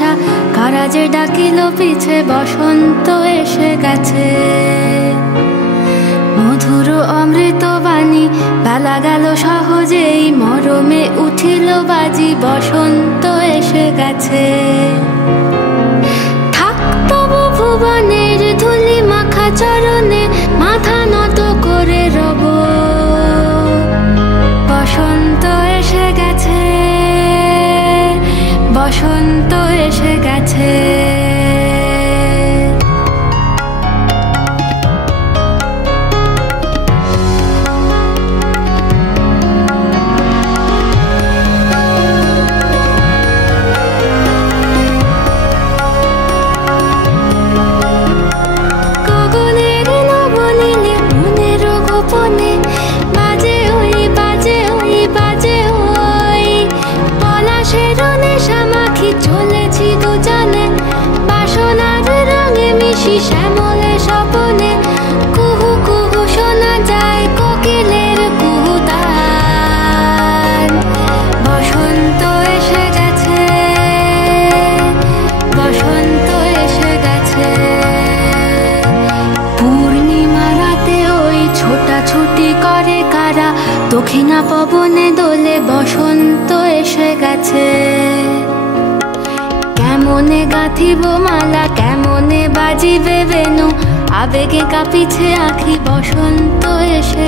আশা, কারা যে ডাকিল পিছে বসন্ত এসে গেছে। মধুর অমৃত বাণী বেলা গেল সহজেই, মরমে উঠিল বাজি বসন্ত এসে গেছে। থাক তবু ভুবনের ধুলি মাখা চরণে, মাথা নত করে রব। বসন্ত এসে গেছে, বসন্ত এসে গেছে। শ্যামলে স্বপনে কুহু কুহু শোনা যায় কোকিলের কুহুতান। বসন্ত এসে গেছে, বসন্ত এসে গেছে। পূর্ণিমা রাতে ওই ছোটাছুটি করে কারা, দক্ষিণা পবনে দোলে বসন্ত এসে গেছে। কেমনে গাঁথিব মালা, কেমনে বাজিবে বেনু, আবেগে কাঁপিছে আখি বসন্ত এসে